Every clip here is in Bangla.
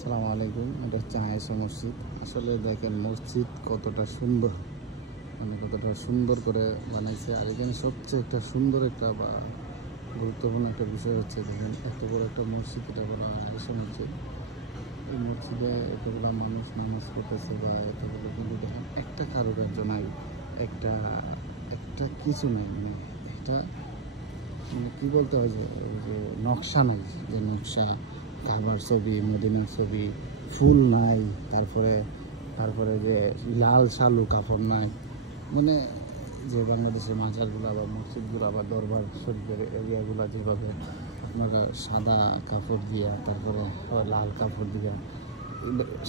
আসসালামু আলাইকুম। এটা হচ্ছে আয়েশা মসজিদ। আসলে দেখেন মসজিদ কতটা সুন্দর, মানে কতটা সুন্দর করে বানাইছে। আর এখানে সবচেয়ে একটা সুন্দর একটা বা গুরুত্বপূর্ণ একটা বিষয় হচ্ছে দেখেন এত বড় একটা মসজিদ, এটা বলা হয় আয়েশা মসজিদ। এই মসজিদে এতগুলো মানুষ নামাজ পড়তেছে বা এতগুলো, কিন্তু দেখেন একটা কারুকার্য নাই, একটা একটা কিছু নাই, মানে এটা মানে কী বলতে হয় যে নকশা নাই, যে নকশা কাবার ছবি, মদিনার ছবি, ফুল নাই, তারপরে তারপরে যে লাল শালু কাপড় নাই, মানে যে বাংলাদেশের মাজারগুলো বা মসজিদগুলো বা দরবার শরীফের এরিয়াগুলো যেভাবে আপনারা সাদা কাপড় দিয়া তারপরে লাল কাপড় দিয়া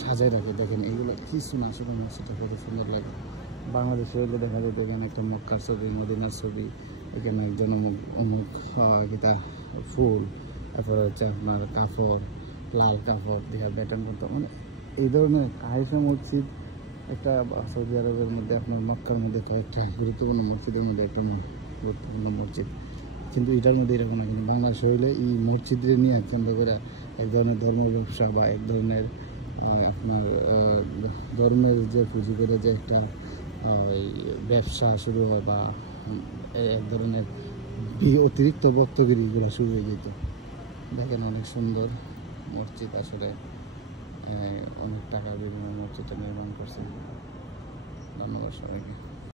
সাজায় রাখে, দেখেন এগুলো কিছু না, আসলে মসজিদটা কত সুন্দর লাগে। বাংলাদেশে হলে দেখা যেত এখানে একটা মক্কার ছবি, মদিনার ছবি, এখানে একজন অমুক অমুক গীতা ফুল, তারপরে হচ্ছে আপনার কাপড়, লাল কাপড় দিয়া ব্যাটার্ন করতো, মানে এই ধরনের আয়েশা মসজিদ একটা সৌদি আরবের মধ্যে আপনার মক্কার মধ্যে কয়েকটা গুরুত্বপূর্ণ মসজিদের মধ্যে একটা গুরুত্বপূর্ণ মসজিদ, কিন্তু এটার মধ্যে এরকম না। কিন্তু বাংলাদেশে হইলে এই মসজিদে নিয়ে কেন্দ্র করে এক ধরনের ধর্ম ব্যবসা বা এক ধরনের আপনার ধর্মের যে পুঁজি করে যে একটা ব্যবসা শুরু হয় বা এক ধরনের অতিরিক্ত বক্তগিরি এগুলো শুরু হয়ে যেত। দেখেন অনেক সুন্দর মসজিদ, আসলে অনেক টাকার বিনিময়ে মসজিদটা নির্মাণ করছে। ধন্যবাদ সবাইকে।